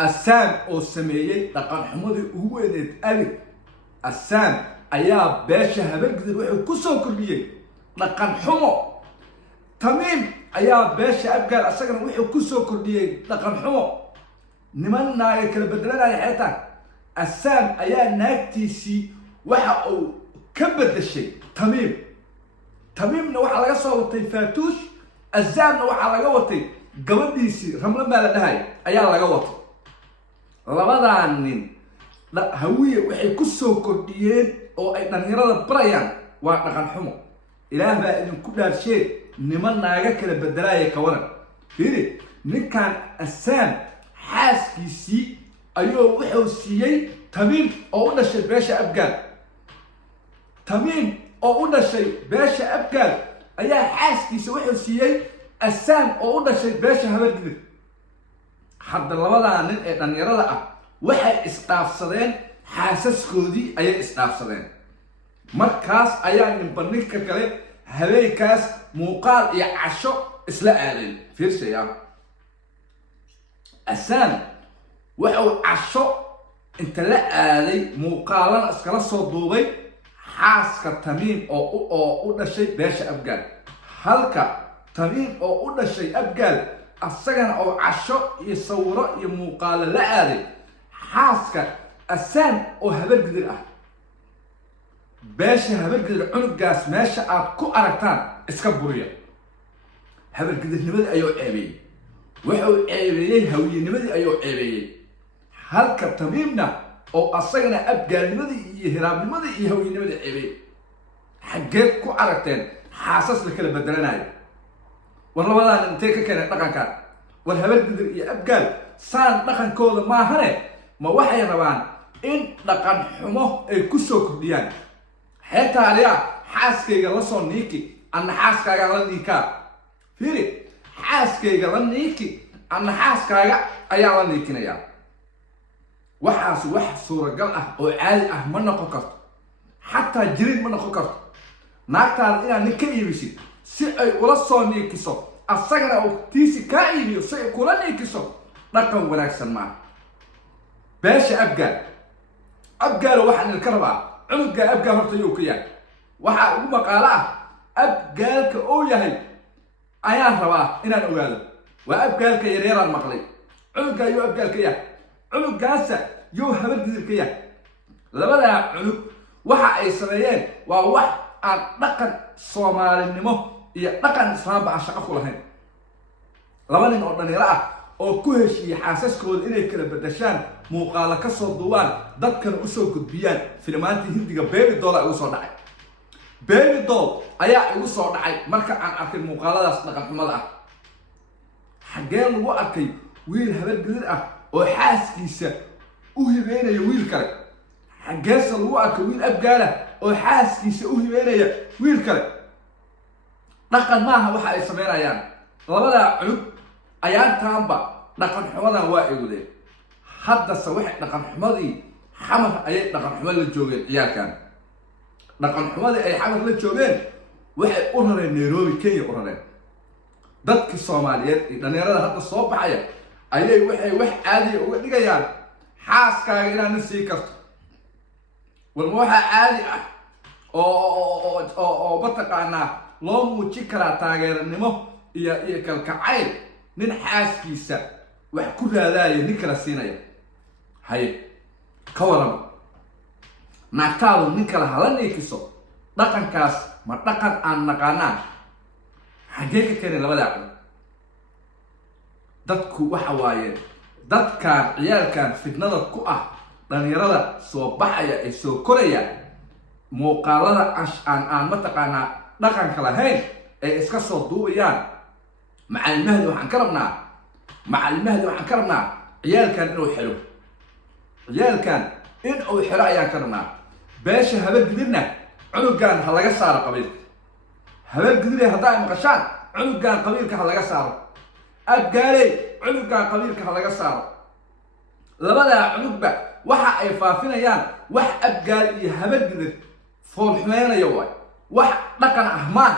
السام أو سمية لقن حمودي هو أبي السام أيا باشا هبقدر وحو كسو كردية لقن حمو تميم أيا باشا أبقى أساقنا وحو كسو كردية لقن حمو نمان نايا كلا بدلنا حياتا السام أيا ناكتيسي وحو كبد الشيء تميمنا وحا لغا سو وتي فاتوش الزامنا وحا لغا وتي gabadhiisi ramla baa la dhahay ayaa laga wato labadan nin hawiye waxay ku soo kordhiyeen oo ay dhalinyarada barayaan waa dhaqan xumo ilaah baa idin ku dhaarshay niman naaga kala bedelaya ka waran fiiri ninkan asaan xaaskiisii ayuu wuxuu siiyay tamiim oo u dhashay beesha abgaal ayaa xaaskiisa wuxuu siiyay السام أو ده شيء باش هبل جديد حد لبضع نن يرضى واحد استافسدين حاسس كودي أي استافسدين مركز أيام من برنيك كله هذي كاس مقال يعشق إسلام في شيء السام وحو عشق أنت لا علي مقالا أسكال صدوقي حاس كتميم أو ده شيء باش أبجد هلك تميم أو أول شيء أبقال السجن أو عشاء يصوره يمقال لا عادي حاسك السام أو هبل قدر باش هبل قدر عنق جاس ماشى أكو أركان إسكابوريا هبل قدر نبدأ أيو عبي وحو عبي هوي نبدأ أيو عبي هل كتميمنا أو السجن أبقال نبدأ يهرب نبدأ يهوي نبدأ عبي حقك كو أركان حاسس لك البدرناي والله أنت كأنك نقنك والهبل بدر يأبقال صار نقن كود ما هني ما وحي روان إن نقن حمه كسوك ديان حتى عليها حاسكي جلسون نيكي أن حاسكا جلن نيكا فيري حاسكي جلن نيكي أن حاسكا أيا نيكي نيا وحاس صورة جلأه أو عالي من نقكرت حتى جريد من نقكرت ناكتار إنا نكي يبسي si ay ula soo niikiso asagana oo tiisi ka iibiyo si ay kula niikiso dhaqan wanaagsan ma beesha abgaal waxaan ka rabaa cunuga abgaal horta yuu ka yahay waxa ugu maqaala abgaalka oo yahay ayaan rabaa inaan ogaado waa abgaalka yaryaraan maqlay cunuga ayuu abgaalka yahay cunugaasa yuu habal didir ka yahay labada cunug waxa ay sameeyeen waa wax aan dhaqan Soomaalinimo iyo dhaqan islaamba aan shaqo ku lahayn laba nin oo dhalinyaro ah oo ku heshiiyay xaasaskooda inay kala bedeshaan muuqaala ka soo duubaan dadkan u soo gudbiyaan filmaantii Hindiga Baby Doll ay u soo dhacay Baby Doll ayaa igu soo dhacay marka aan arkay muuqaaladaas dhaqan xumada ah xageen lagu arkay wiil habal gadir ah oo xaaskiisa u hibeynaya wiil kale xageesa lagu arkay wiil abgaala oo xaaskiisa u hibeynaya wiil kale dhaqan maaha waxa ay sameynayaan labada cunug ayaan taanba dhaqan xumadan waa eegudeen hadda sawax dhaqan xumadii xamar ayay dhaqan xumad la joogeen ciyaalkan dhaqan xumadii ay xamar la joogeen waxay u rareen Nairobi Kenya u rareen dadkii Soomaaliyeed ee dhalinyarada hadda soo baxaya ayay waxay wax caadi uga dhigayaan xaaskaaga inaan sii karto waxa caadi ah oo bataqaana loo muuji karaa taageeranimo iyo kalkacayl nin xaaskiisa wax ku raadaya nin kala siinaya hay ka waran naagtaadu nin kala hala niikiso dhaqankaas ma dhaqan aan naqaanaa xagee ka keenay labada cunug dadku waxa waaye dadkan ciyaalkan fitnada ku ah dhalinyarada soo baxaya ay soo koraya muuqaalada aan mataqaanaa dhaqanka lahayn ay iska soo duubayaan macallimahdi waxaan ka rabnaa ciyaalkan inuu xiro ayaan ka rabnaa beesha habal gidirna cunugan ha laga saaro qabiilka habal gidir haddaa maqashaan cunugan qabiilka ha laga saaro abgaaley cunugan qabiilka ha laga saaro labada cunugba waxa ay faafinayaan wax abgaal iyo habal gidir fool xumeynaya waay wax dhaqan ah ma